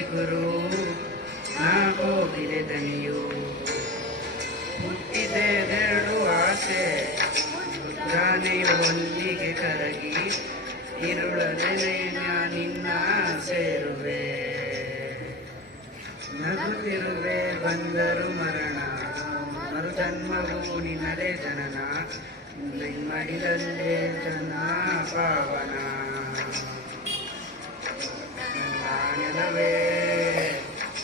ಚಿಗುರು ನಾ ಕೋಗಿಲೆ ದನಿಯು ಹುಟ್ಟಿದೆರಡು ಆಸೆ ಗಾನೆಯು ಒಂದಿಗೆ ಕರಗಿ ಇರುಳನೆ ನಿನ್ನ ಸೇರುವೆ ನಗುತ್ತಿರುವೆ ಬಂದರು ಮರಣ ಮರು ಜನ್ಮವು ನಿನ್ನದೇ ಜನನ ಮಡಿಲಲ್ಲೇ ಜನ ಪಾವನ ನಾನೆಲವೇ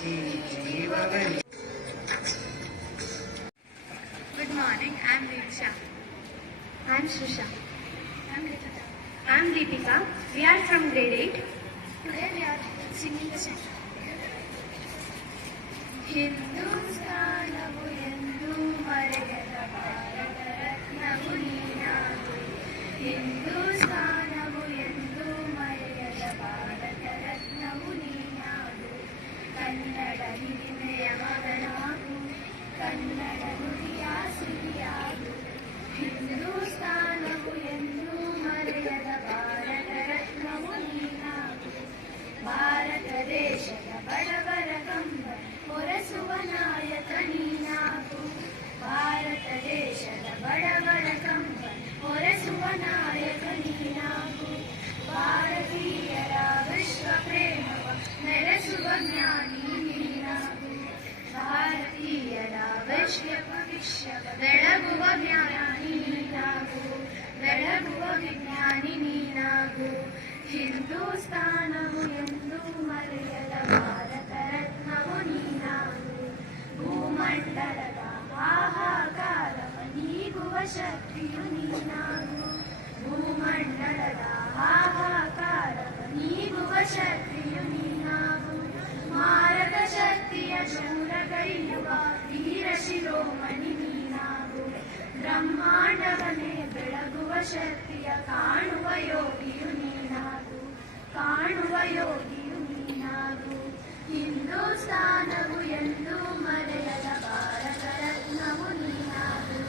ಈ ಜೀವವೇ. Good morning, I am Diksha. I am Shrisha. I am Ritika. I am Deepika. We are from grade 8. Today we are singing the song. ಹಿಂದೂಸ್ತಾನವು ಎಂದು ಮರೆಯದ ಭಾರತ ರತ್ನವು ನೀನಾಗು. ಹಿಂದೂಸ್ತಾನವು ಎಂದು ಮರೆಯದ ಭಾರತ ರತ್ನವು ನೀನಾಗು. ಕನ್ನಡ ಹಿರಿಮೆಯ ಮಗನಾಗು, ಕನ್ನಡ ನುಡಿಯ ಸಿರಿಯಾಗು. ಹಿಂದೂಸ್ತಾನವು ಎಂದು ಮರೆಯದ ಭಾರತ ರತ್ನವು ನೀನಾಗು. ಭಾರತ ದೇಶದ ಬಡವರ ಕಂಬ ಹೊರಸುವ ನಾಯಕ ನೀನಾಗು. ಭಾರತ ದೇಶದ ಬಡವರ ಕಂಬ ಹೊರಸುವ ನಾಯಕ ನೀನಾಗು. ಭಾರತೀಯರ ವಿಶ್ವ ಪ್ರೇಮವ ಮೆರೆಸುವ ಜ್ಞಾನಿ ನೀನಾಗು. ಭಾರತೀಯರ ವಿಶ್ವ ಬೆಳಗುವ ಜ್ಞಾನಿ ನೀನಾಗು. ಬೆಳಗುವ ವಿಜ್ಞಾನಿ ನೀನಾಗು. ಹಿಂದೂಸ್ತಾನವು ಎಂದು ಮರೆಯದ ಭಾರತ ರತ್ನವು ನೀನಾಗು. ಭೂಮಂಡಲದ ಹಾಹಾಕಾರವ ನೀಗುವ ಶಕ್ತಿಯು ನೀನಾಗು. ಭೂಮಂಡಲದ ಹಾಹಾಕಾರವ ನೀಗುವ ಶಕ್ತಿಯು ನೀನಾಗು. ಮಾರಕ ಶಕ್ತಿಯ ಶೂರಗೈಯುವ ವೀರ ಶಿರೋಮಣಿ ನೀನಾಗು. ಬ್ರಹ್ಮಾಂಡವನ್ನೇ ಬೆಳಗುವ ಶಕ್ತಿಯ ಕಾಣುವ ಯೋಗಿಯು ನೀನಾಗು. ಕಾಣುವ ಯೋಗಿಯು ನೀನಾಗು. ಹಿಂದೂಸ್ತಾನವು ಎಂದು ಮರೆಯದ ಭಾರತ ರತ್ನವು ನೀನಾಗು.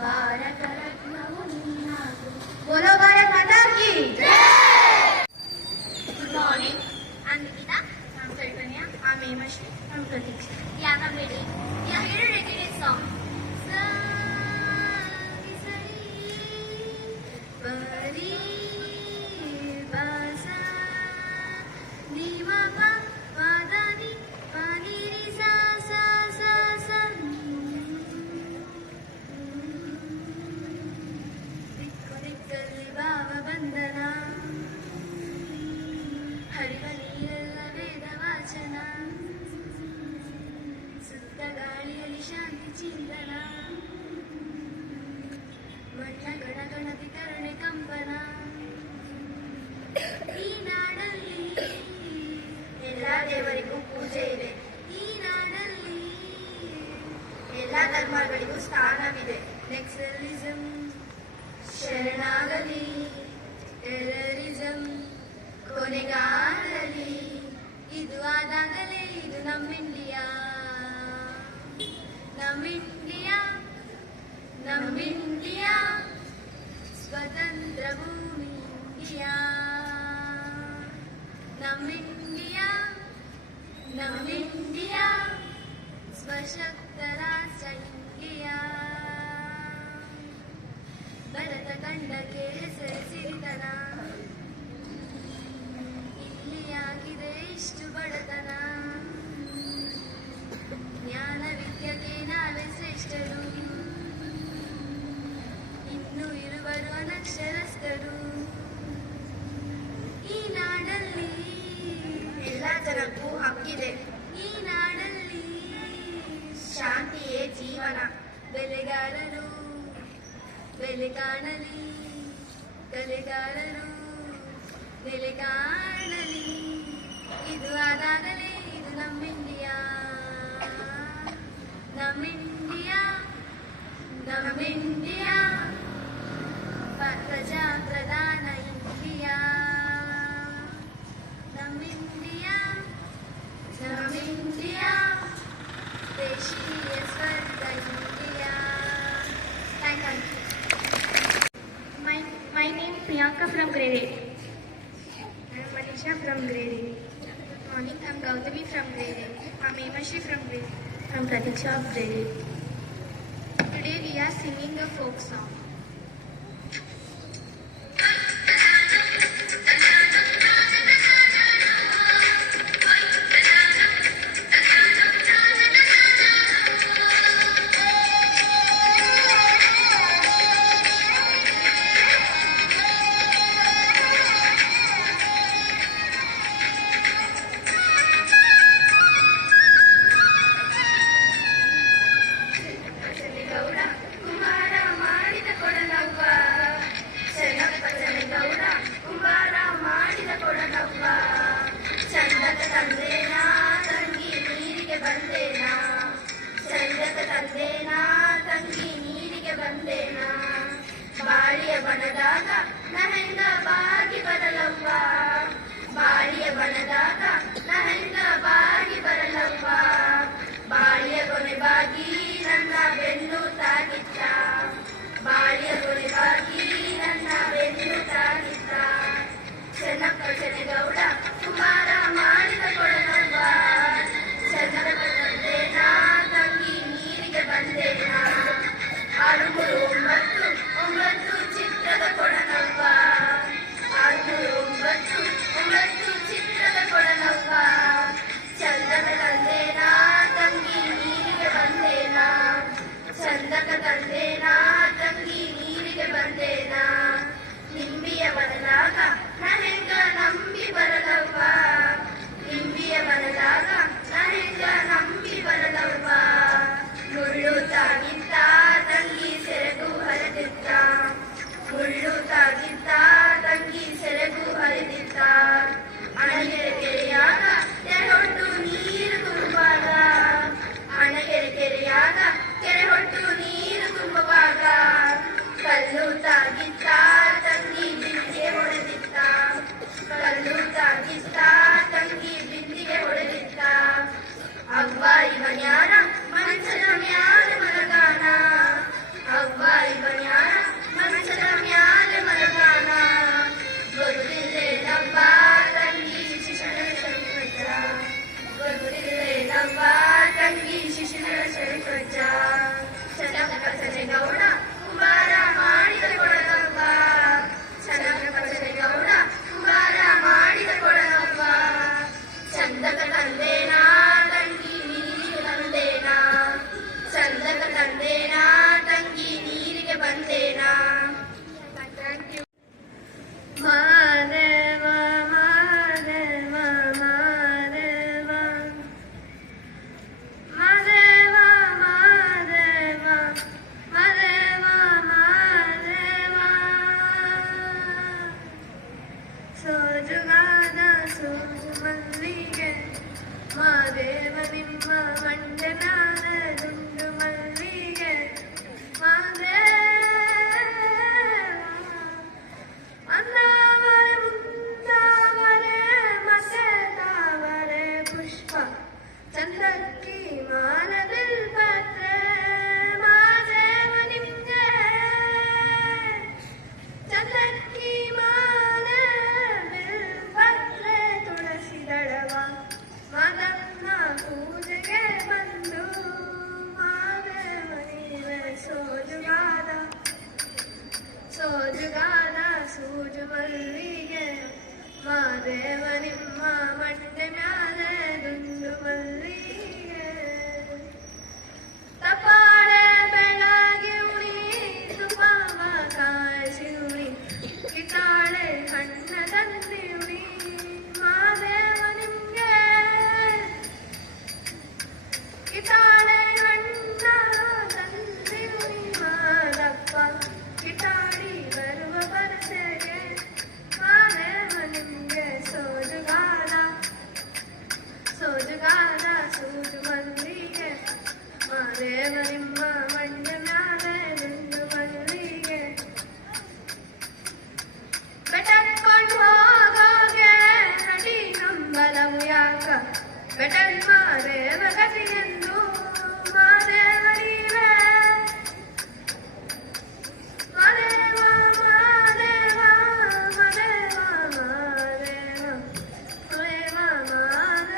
ಭಾರತ ರತ್ನವು ನೀನಾಗು. ಬೋಲೋ ಭಾರತ್ ಮಾತಾ ಕಿ ಜೈ. Good morning. I am Nikita. I am Chaitanya. I am Hemashri. I am Pratiksha. Yeah, I am ready. We are here to recite a song. ಹರಿವ ನೀರೆಲ್ಲ ವೇದ ವಾಚನ, ಸುತ್ತ ಗಾಳಿಯಲ್ಲಿ ಶಾಂತಿ ಚಿಂತನ, ಮಣ್ಣ ಗಣ ಗಣತಿ ಕರುಣೆ ಕಂಪನ. ಈ ನಾಡಲ್ಲಿ ಎಲ್ಲ ದೇವರಿಗೂ ಪೂಜೆ ಇದೆ. ಈ ನಾಡಲ್ಲಿ ಎಲ್ಲ ಧರ್ಮಗಳಿಗೂ ಸ್ಥಾನವಿದೆ. ನೆಕ್ಸಲಿಸಂ ಶರಣಾಗಲಿ, ಟೆರರಿಸಂ ಕೊನೆಗಾಗಲಿ. ಇದು ಆದಾಗಲೇ ಇದು ನಮ್ಮ ಇಂಡಿಯಾ, ನಮ್ಮ ಇಂಡಿಯಾ, ನಮ್ಮ ಇಂಡಿಯಾ, ಸ್ವತಂತ್ರ ಭೂಮಿ ಇಂಡಿಯಾ. ನಮ್ಮ ಇಂಡಿಯಾ, ನಮ್ಮ ಇಂಡಿಯಾ, ಸ್ವಶಕ್ತ ರಾಷ್ಟ್ರ ಇಂಡಿಯಾ. ಭರತ ಖಂಡಕ್ಕೆ ಹೆಸರು ಸಿರಿತನ, ಇಲ್ಲಿಯಾಗಿದೆ ಇಷ್ಟು ಬಡತನ. ಜ್ಞಾನ ವಿದ್ಯೆಗೆ ನಾವೇ ಶ್ರೇಷ್ಠರು, ಇನ್ನು ಇರುವರು ಅನಕ್ಷರಸ್ಥರು. ಈ ನಾಡಲ್ಲಿ ಎಲ್ಲ ಜನಕ್ಕೂ ಹಕ್ಕಿದೆ. ಈ ನಾಡಲ್ಲಿ ಶಾಂತಿಯೇ ಜೀವನ. ಬೆಲೆಗಾರರು ಬೆಲೆ ಕಾಣಲಿ, ಕಲೆಗಾರರು ಬೆಲೆ ಕಾಣಲಿ. ಇದು ಆದಾಗಲೇ ಇದು ನಮ್ಮ ಇಂಡಿಯಾ, ನಮ್ಮ ಇಂಡಿಯಾ, ನಮ್ಮ ಇಂಡಿಯಾ, ಪ್ರಜಾಪ್ರಧಾನ ಇಂಡಿಯಾ. ನಮ್ಮ ಇಂಡಿಯಾ, ನಮ್ಮ ಇಂಡಿಯಾ, ದೇಶೀಯ ಸ್ವರ್ಗ India. Thank you. My name is Priyanka from grade 8. I am Manisha from grade 8. morning. I'm Gautami from grade 8. I'm Hemashri from grade 8. I'm Pratiksha of grade 8. Today we are singing a folk song. ಬಾಳಿಯ ಬಣದಾಗ ನಹೆಂಗ ಬಾಗಿ ಬರಲವ್ವ ಬಾಳಿಯ ಬಣದಾಗ ನಹೆಂಗ ಬಾಗಿ ಬರಲವ್ವ ಬಾಳಿಯ ಕೊನೆ ಬಾಗಿ ನನ್ನ ಬೆನ್ನು ತಾಗಿತ್ತ ಬಾಳಿಯ ಕೊನೆ ಬಾಗಿ ನನ್ನ ಬೆನ್ನು ತಾಗಿತ್ತ ಚೆನ್ನಪ್ಪ ಚೆನ್ನಗೌಡ ಕುಮಾರ ಮಾಡಿದ ಕೊಡಲವ್ವ ಚೆನ್ನಪ್ಪ ತಂದೇನ ತಂಗಿ ನೀರಿಗೆ ಬಂದೇನ 639 ಚಿತ್ರದ ಕೊಡನವ್ವ 639 ಚಿತ್ರದ ಕೊಡನವ್ವ ಚಂದಕ ತಂದೇನ ತಂಗಿ ನೀರಿಗೆ ಬಂದೇನ ಚಂದಕ ತಂದೇನ ತಂಗಿ ನೀರಿಗೆ ಬಂದೇನ ನಿಂಬಿಯ ಬನದಾಗ ನಹೆಂಗ ನಂಬಿ ಬರಲವ್ವ ನಿಂಬಿಯ ಬನದಾಗ ನಹೆಂಗ ನಂಬಿ ಬರಲವ್ವ ಮುಳ್ಳು ತಾಗಿತ್ತ ತಂಗಿ ಸೆರಗು ಹರಿದಿತ್ತ ಮುಳ್ಳು ತಾಗಿತ್ತ ತಂಗಿ ಸೆರಗು ಹರಿದಿತ್ತ ಅಣಗೆರೆ ಕೆರೆಯಾಗ ಕೆರೆ ಹೊಟ್ಟು ನೀರು ತುಂಬುವಾಗ ಅಣಗೆರೆ ಕೆರೆಯಾಗ ಕೆರೆ ಹೊಟ್ಟು ನೀರು ತುಂಬುವಾಗ ಕಲ್ಲು ತಾಗಿತ್ತ ತಂಗಿ ಬಿಂದಿಗೆ ಹೊಡೆದಿತ್ತ ಕಲ್ಲು ತಾಗಿತ್ತ ತಂಗಿ ಬಿಂದಿಗೆ ಹೊಡೆದಿತ್ತ ಅವ್ವ ಇವನ್ಯಾರ ಮಂಚದ ಮ್ಯಾಲೆ ಮಲಗಾನ ಅವ್ವ ಇವನ್ಯಾರ ಮಂಚದ ಮ್ಯಾಲೆ ಮಲಗಾನ ಗೊತ್ತಿಲ್ಲೇನವ್ವ ತಂಗಿ ಶಿಶುಗಳ ಶರಿಕೊಚ್ಚ ಗೊತ್ತಿಲ್ಲೇನವ್ವ ತಂಗಿ ಶಿಶುಗಳ ಶರಿಕೊಚ್ಚ ಚೆನ್ನಪ್ಪ ಚೆನ್ನಗೌಡ ಕುಮಾರ ಮಾಡಿದ ಕೊಡನವ್ವ ಚೆನ್ನಪ್ಪ ಚೆನ್ನಗೌಡ ಕುಮಾರ ಮಾಡಿದ ಕೊಡನವ್ವ ಚಂದಕ ತಂದೇನ ತಂಗಿ ನೀರಿಗೆ ಬಂದೇನ ಚಂದಕ ತಂದೇನ ತಂಗಿ ನೀರಿಗೆ ಬಂದೇನ ಮಾದೇವ ಮಾದೇವ ಮಾದೇವ ಮಾದೇವ ಮಾದೇವ ಮಾದೇವ ಮಾದೇವ ಸೋಜುಗಾದ ಸೋಜು ಮಲ್ಲಿಗೆ ಮಾದೇವ ನಿಮ್ಮ ಮಂಡನಾದ ದುಂಡು ಮಲ್ಲಿಗೆ ಮಂದಾವರೆ ಮುಂದಾವರೆ ಮಸೆದಾವರೆ ಪುಷ್ಪ ಚಂದಕ್ಕಿ ಮಾನದಿಲ್ ಪತ್ರೆ ಮಾದೇವ ನಿಮ್ಗೆ ಚಂದಕ್ಕಿ ಮಾನ ಬಿಲ್ ಪತ್ರೆ ತುಳಸಿ ದಳವ ಮಾದಮ್ಮ ಪೂಜೆಗೆ ಬಂದು ಮಾದೇವ ನೀವೇ ಸೋಜುಗಾದ ಸೋಜುಗಾದ ಸೂಜು ಮಲ್ಲಿಗೆ ಮಾದೇವ ನಿಮ್ಮ ಮಂಡೆ ಮ್ಯಾಲೆ ದುಂಡು ಮಲ್ಲಿಗೆ ತಪಾಳೆ ಬೆಳಗ್ಗೆ ಉಣಿ ತುಪ್ಪವ ಕಾಯಿಸಿ ಉಣಿ ಕಿತಾಳೆ ಹಣ್ಣ ತಂದಿ ಉಣಿ ಮಾದೇವ ನಿಮ್ಗೆ ಕಿತಾಳೆ ಹಣ್ಣ ತಂದಿ ಉಣಿ ಮಾದಪ್ಪ ಕಿತಾಡಿ ಬರುವ ಬರಸೆಗೆ ಮಾದೇವ ನಿಮ್ಗೆ ಸೋಜುಗಾದ ಸೋಜುಗಾದ ಸೂಜು ಮಲ್ಲಿಗೆ ಮಾದೇವ ನಿಮ್ಮ ಮಂಡ್ಯ ಮ್ಯಾಲೆ ದುಂಡು ಮಲ್ಲಿಗೆ ಬೆಟರ್ಕೊಂಡು ಹೋಗೋಗೆ ನಟಿ ನಂಬಲವು ಯಾಕ ಬೆಟರ್ ಮಾದೇವ ಗತಿಗೆಂದು ಮಾದೇವ ನೀವೇ ಮಾದೇವ ಮಾದೇವ ಮಾದೇವ ಮಾದೇವ ಮಾದೇವ ಮಾದೇವ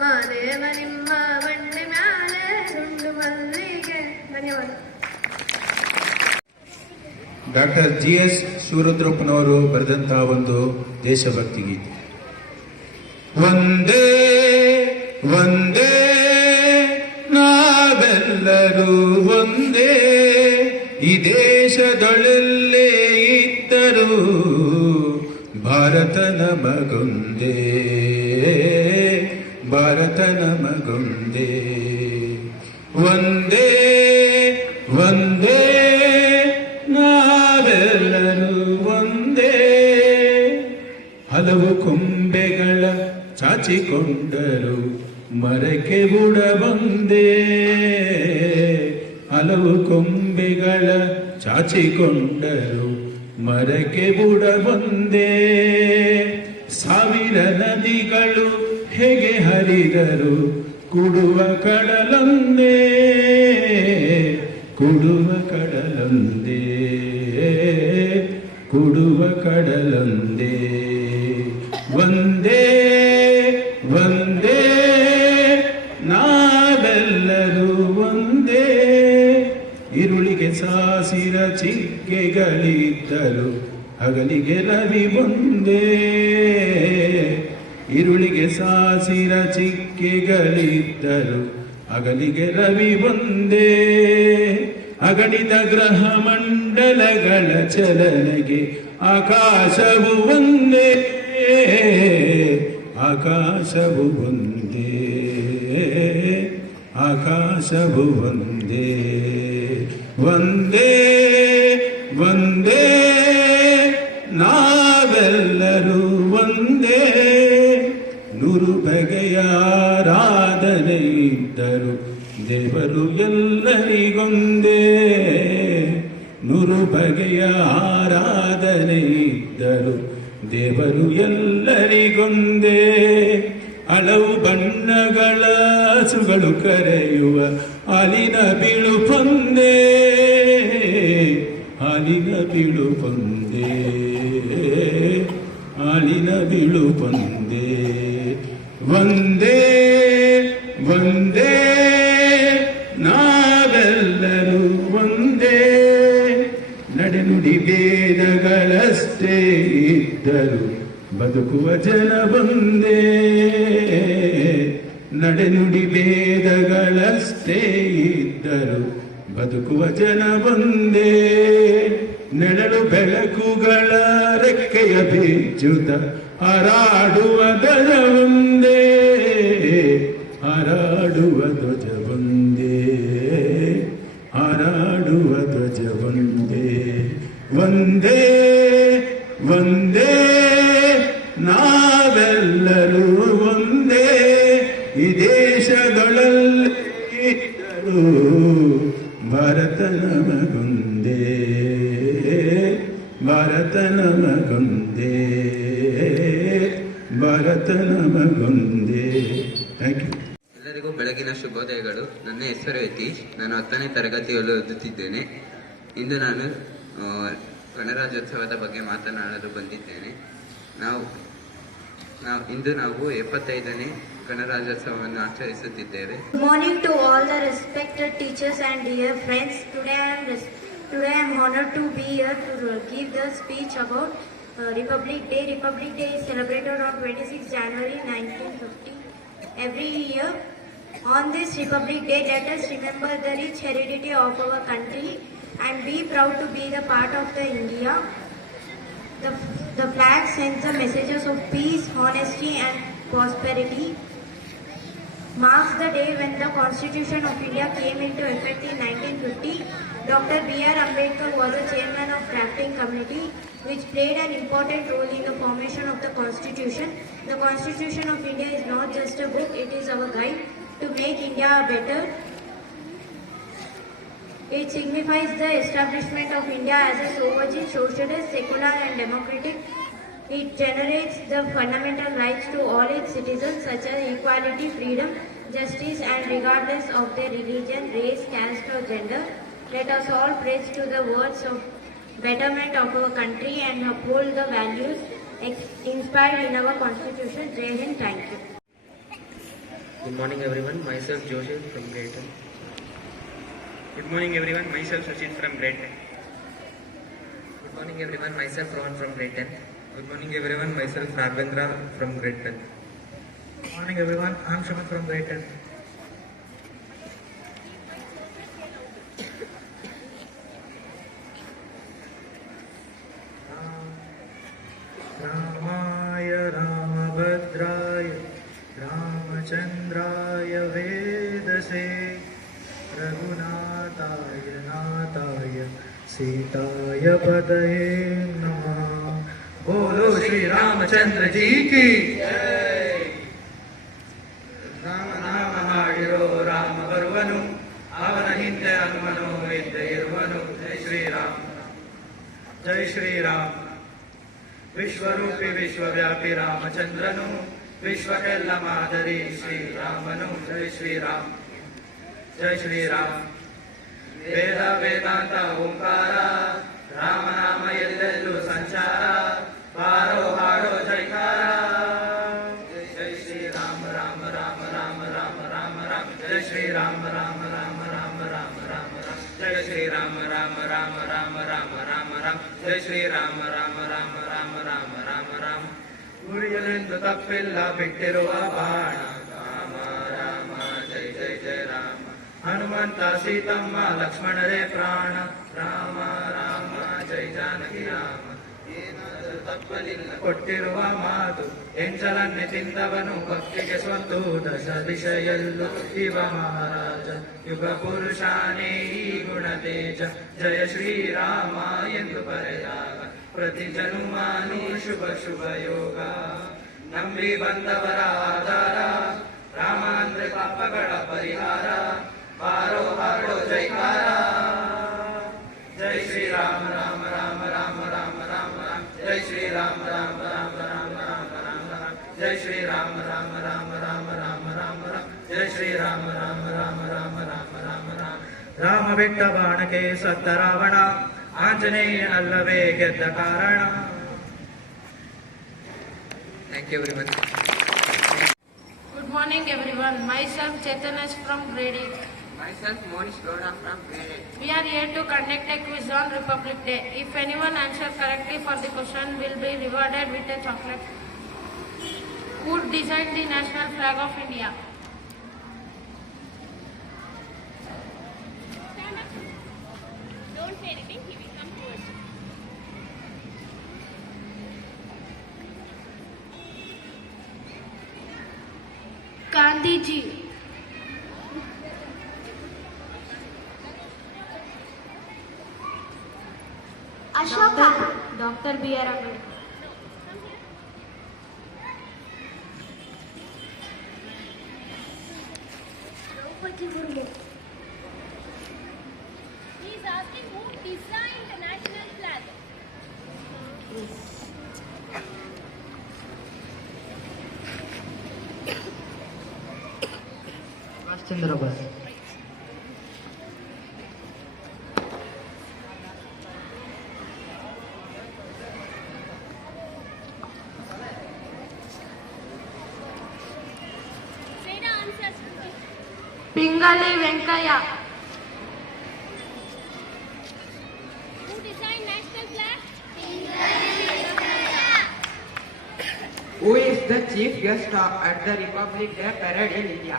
ಮಾದೇವ ನಿಮ್ಮ ಬಂಡೆ ಮ್ಯಾಲೆ ದುಂಡು ಮಲ್ಲಿಗೆ. ಧನ್ಯವಾದ. ಡಾಕ್ಟರ್ GS ಶಿವರುದ್ರಪ್ಪನವರು ಬರೆದಂತಹ ಒಂದು ದೇಶಭಕ್ತಿ ಗೀತೆ. ಒಂದೇ ಒಂದೇ ನಾವೆಲ್ಲರೂ ಒಂದೇ, ಈ ದೇಶದೊಳಲ್ಲೇ ಇದ್ದರೂ ಭಾರತ ನಮಗೊಂದೇ, ಭಾರತ ನಮಗೊಂದೇ. ಒಂದೇ ಒಂದೇ ನಾವೆಲ್ಲರೂ ಒಂದೇ, ಹಲವು ಕೊಂಬೆಗಳ ಚಾಚಿಕೊಂಡರು ಮರಕ್ಕೆ ಬುಡ ಬಂದೇ, ಹಲವು ಕೊಂಬೆಗಳ ಚಾಚಿಕೊಂಡರು ಮರಕ್ಕೆ ಬುಡ ಬಂದೇ. ಸಾವಿರ ನದಿಗಳು ಹೇಗೆ ಹರಿದರು ಕುಡುವ ಕಡಲೊಂದೇ, ಕುಡುವ ಕಡಲೊಂದೇ, ಕುಡುವ ಕಡಲೊಂದೇ. ಒಂದೇ ಒಂದೇ ನಾವೆಲ್ಲರೂ ಒಂದೇ, ಇರುಳಿಗೆ ಸಾಸಿರ ಚಿಕ್ಕೆಗಳಿದ್ದರು ಹಗಲಿಗೆ ರವಿ ಒಂದೇ, ಇರುಳಿಗೆ ಸಾಸಿರ ಚಿಕ್ಕೆಗಳಿದ್ದರು ಹಗಲಿಗೆ ರವಿ ಒಂದೇ. ಅಗಣಿತ ಗ್ರಹ ಮಂಡಲಗಳ ಚಲನೆಗೆ ಆಕಾಶವು ಒಂದೇ, ಆಕಾಶವು ಒಂದೇ, ಆಕಾಶವು ಒಂದೇ. ಒಂದೇ ಒಂದೇ ನಾವೆಲ್ಲರೂ ಒಂದೇ, ನೂರು ಬಗೆಯ ಆರಾಧನೆ ಇದ್ದರು ದೇವರು ಎಲ್ಲರಿಗೊಂದೇ, ನೂರು ಬಗೆಯ ಆರಾಧನೆ ಇದ್ದರು ದೇವರು ಎಲ್ಲರಿಗೊಂದೇ. ಹಲವು ಬಣ್ಣಗಳ ಹಸುಗಳು ಕರೆಯುವ ಹಾಲಿನ ಬಿಳುಪೊಂದೇ, ಹಾಲಿನ ಬಿಳುಪೊಂದೇ, ಹಾಲಿನ ಬಿಳುಪೊಂದೇ. ಒಂದೇ ಒಂದೇ ನಾವೆಲ್ಲರೂ ಒಂದೇ, ನಡೆನುಡಿ ಭೇದಗಳಷ್ಟೇ ಇದ್ದರು ಬದುಕುವ ಜನ ಒಂದೇ, ನಡೆನುಡಿ ಭೇದಗಳಷ್ಟೇ ಇದ್ದರು ಬದುಕುವ ಜನ ಒಂದೇ. ನೆರಳು ಬೆಳಕುಗಳ ರೆಕ್ಕೆಯ ಬಿಚ್ಚುತ್ತ ಹಾರಾಡುವ ಧ್ವಜ ಒಂದೇ, ಹಾರಾಡುವ ಧ್ವಜ ಒಂದೇ, ಹಾರಾಡುವ ಧ್ವಜ ಒಂದೇ. ಒಂದೇ ಒಂದೇ ನಾವೆಲ್ಲರೂ ಒಂದೇ, ಈ ದೇಶದೊಳಲ್ಲೇ ಇದ್ದರೂ ಭಾರತ ನಮಗೊಂದೇ, ಭಾರತ ನಮಗೊಂದೇ, ಭಾರತ ನಮಗೊಂದೇ. Thank you. ಎಲ್ಲರಿಗೂ ಬೆಳಗಿನ ಶುಭೋದಯಗಳು. ನನ್ನ ಹೆಸರು ಯತೀಶ್. ನಾನು 10ನೇ ತರಗತಿಯಲ್ಲಿ ಓದುತ್ತಿದ್ದೇನೆ. ಇಂದು ನಾನು ಗಣರಾಜ್ಯೋತ್ಸವದ ಬಗ್ಗೆ ಮಾತನಾಡಲು ಬಂದಿದ್ದೇನೆ. ಇಂದು ನಾವು 75ನೇ ಗಣರಾಜ್ಯೋತ್ಸವವನ್ನು ಆಚರಿಸುತ್ತಿದ್ದೇವೆ. Good morning to all the respected teachers and dear friends. Today I am honored to be here to give the speech about Republic Day. Republic Day is celebrated on 26 January 1950. Every year on this Republic Day, let us remember the rich heritage of our country and be proud to be the part of the India. The flag sends the messages of peace, honesty and prosperity. Marks the day when the Constitution of India came into effect in 1950. Dr. B.R. Ambedkar was the chairman of drafting committee, which played an important role in the formation of the Constitution. The Constitution of India is not just a book; it is our guide to make India better. It signifies the establishment of India as a sovereign, socialist, secular and democratic. It generates the fundamental rights to all its citizens such as equality, freedom, justice and regardless of their religion, race, caste or gender. Let us all pledge to the words of betterment of our country and uphold the values inspired in our Constitution. Jai Hind. Thank you. Good morning everyone, myself Joseph from grade 10. Good morning everyone, myself Sachin from grade 10. Good morning everyone, myself Rohan from grade 10. Good morning everyone, myself Ravindra from grade 10. Good morning everyone, I am Shaman from grade 10. रामाय रामभद्राय रामचन्द्राय वेदसे रघुनाथाय नाथाय सीताय पतये नमः। बोलो श्री रामचंद्र जी की जय। ರಾಮ ನಾಮ ಹಾಡಿರೋ ರಾಮ ಬರುವನು, ಅವನ ಹಿಂದೆ ಹನುಮನು ಇದ್ದ ಇರುವನು. ಜೈ ಶ್ರೀರಾಮ್, ಜೈ ಶ್ರೀರಾಮ್. ವಿಶ್ವರೂಪಿ ವಿಶ್ವವ್ಯಾಪಿ ರಾಮಚಂದ್ರನು, ವಿಶ್ವಕ್ಕೆಲ್ಲ ಮಾದರಿ ಶ್ರೀರಾಮನು. ಜೈ ಶ್ರೀರಾಮ್, ಜೈ ಶ್ರೀರಾಮ್. ವೇದ ವೇದಾಂತ ಓಂಕಾರ, ರಾಮನಾಮ ಎಲ್ಲೆಲ್ಲೂ ಸಂಚಾರ. ಬಾರೋ ಹಾಡೋ ಜೈಕಾರ. ಜೈ ಶ್ರೀರಾಮ ರಾಮ ರಾಮ ರಾಮ ರಾಮ ರಾಮ ರಾಮ. ಜೈ ಶ್ರೀರಾಮ ರಾಮ ರಾಮ ರಾಮ ರಾಮ ರಾಮ ರಾಮ. ಜೈ ಶ್ರೀರಾಮ ರಾಮ ರಾಮ ರಾಮ ರಾಮ ರಾಮ ರಾಮ. ಜೈ ಶ್ರೀರಾಮ ರಾಮ ರಾಮ ರಾಮ ರಾಮ ರಾಮ ರಾಮ. ಉಳಿಯಲೆಂದು ತಪ್ಪಿಲ್ಲ ಬಿಟ್ಟಿರುವ ಬಾಣ. ರಾಮ ರಾಮ ಜೈ ಜೈ ಜಯ ರಾಮ. ಹನುಮಂತ ಸೀತಮ್ಮ ಲಕ್ಷ್ಮಣರೇ ಪ್ರಾಣ. ರಾಮ ರಾಮ ಜೈ ಜಾನಕಿ ರಾಮ. ಏನಾದರೂ ತಪ್ಪಲಿಲ್ಲ ಕೊಟ್ಟಿರುವ ಮಾತು, ಎಂಚಲನ್ನೇ ತಿಂದವನು ಭಕ್ತಿಗೆ ಸ್ವತ್ತು. ದಶ ದಿಶೆಯಲ್ಲೂ ಶಿವ ಮಹಾರಾಜ, ಯುಗ ಪುರುಷಾನೇ ಈ ಗುಣ ತೇಜ. ಜಯ ಶ್ರೀರಾಮ ಎಂದು ಬರೆದಾಗ ಪ್ರತಿ ಜನುಮಾನು ಶುಭ ಶುಭ ಯೋಗ. ನಂಬಿ ಬಂದವರ ಆಧಾರ, ರಾಮ ಅಂದ್ರೆ ಪಾಪಗಳ ಪರಿಹಾರ. ಬಾರೋ ಹಾಡೋ ಜೈಕಾರ. ಜೈ ಶ್ರೀರಾಮ ರಾಮ ರಾಮ ರಾಮ ರಾಮ ರಾಮ ರಾಮ. ಜೈ ಶ್ರೀರಾಮ ರಾಮ ರಾಮ ರಾಮ ರಾಮ ರಾಮ ರಾಮ. ಜೈ ಶ್ರೀರಾಮ ರಾಮ ರಾಮ ರಾಮ ರಾಮ ರಾಮ ರಾಮ. ಜೈ ಶ್ರೀರಾಮ ರಾಮ ರಾಮ ರಾಮ ರಾಮ ರಾಮ ರಾಮ. ರಾಮ ಬಿಟ್ಟ ಬಾಣಕ್ಕೆ ಸತ್ತ ರಾವಣ, ಆಂಜನೇಯನಲ್ಲವೇ ಗೆದ್ದ ಕಾರಣ. Thank you everyone. Good morning everyone. Myself Chaitanya from grade 8. Myself Monish Gowda from grade 8. We are here to conduct a quiz on Republic Day. If anyone answers correctly for the question, will be rewarded with a chocolate. Who designed the national flag of India? Don't say anything, he will come towards you. Gandhiji. Ashoka. Dr. B.R. Ambedkar. Draupadi Murmu. He is asking who designed the national flag. Subhash Chandra Bose. Say the answers. Pingali Venkaya. Who designed national flag? Who is the chief guest at the Republic Day parade in India?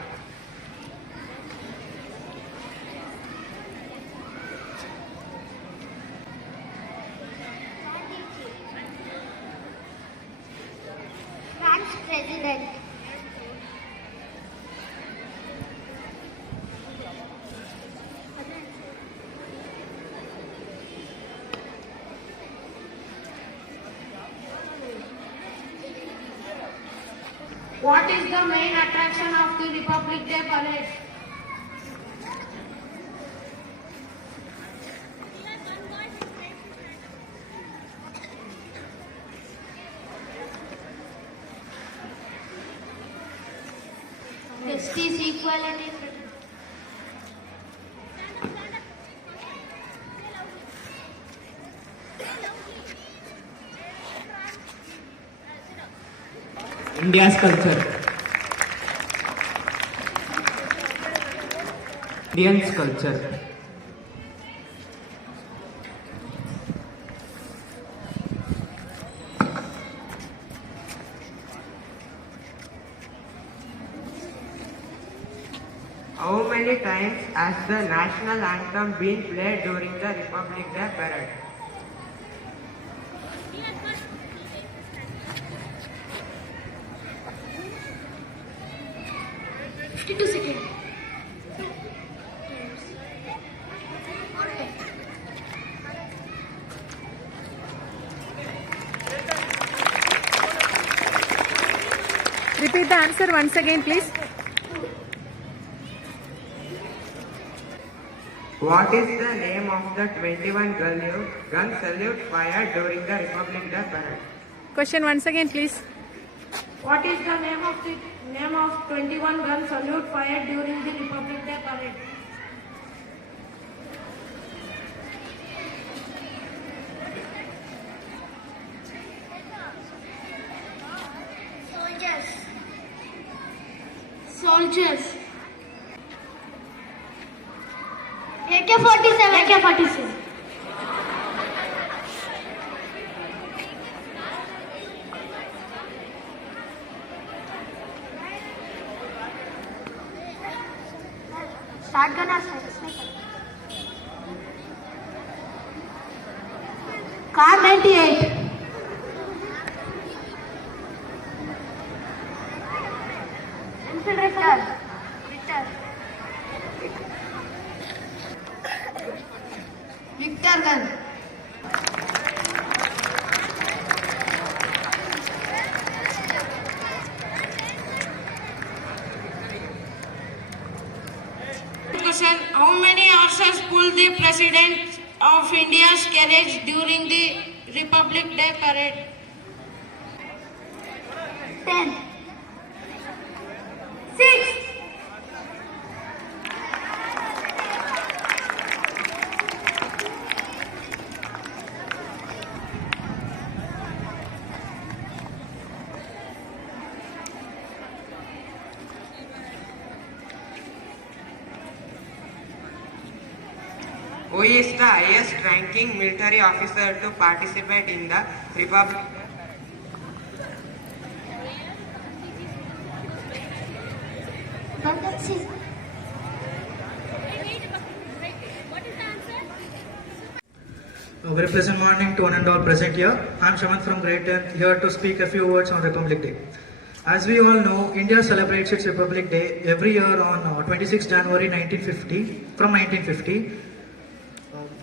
France president. What is the main attraction of the Republic Day parade? Justice, equality. India's culture. Indian culture. How many times has the national anthem been played during the Republic Day parade? Repeat the answer once again, please. What is the name of the 21 gun salute fired during the Republic Day parade? Question once again, please. What is the name of 21 gun salute fired during the Republic Day parade? Soldiers. AK-47. Start gonna Car 98. Victor gun. Question: how many horses pulled the President of India's carriage during the Republic Day parade? 10. 6. Who is the highest ranking military officer to participate in the Republic? A very pleasant morning to one and all present here. I am Shaman from Grade 10 here to speak a few words on Republic Day. As we all know, India celebrates its Republic Day every year on 26 January 1950.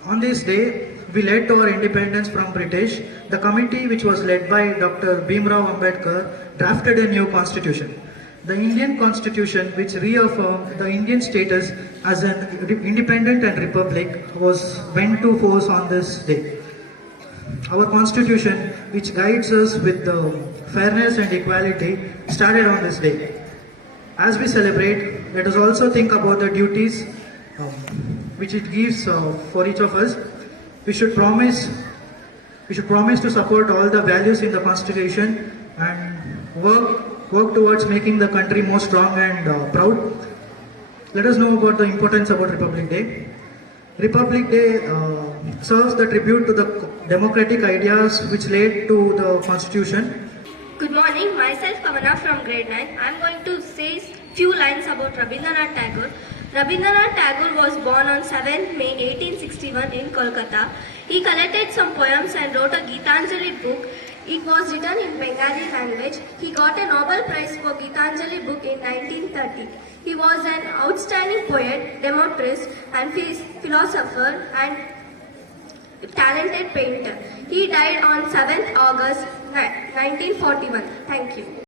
On this day, we led to our independence from British. The committee, which was led by Dr. Bhimrao Ambedkar, drafted a new constitution. The Indian constitution, which reaffirmed the Indian status as an independent and republic, went to force on this day. Our constitution, which guides us with the fairness and equality, started on this day. As we celebrate, let us also think about the duties which it gives for each of us. We should promise to support all the values in the constitution and work towards making the country more strong and proud. Let us know about the importance about Republic Day. Republic Day serves the tribute to the democratic ideas which led to the constitution. Good morning, myself Pavana from grade 9. I am going to say few lines about Rabindranath Tagore. Rabindranath Tagore was born on 7 May 1861 in Kolkata. He collected some poems and wrote a Gitanjali book. It was written in Bengali language. He got a Nobel Prize for Gitanjali book in 1930. He was an outstanding poet, dramatist and philosopher and talented painter. He died on 7th August 1941. Thank you.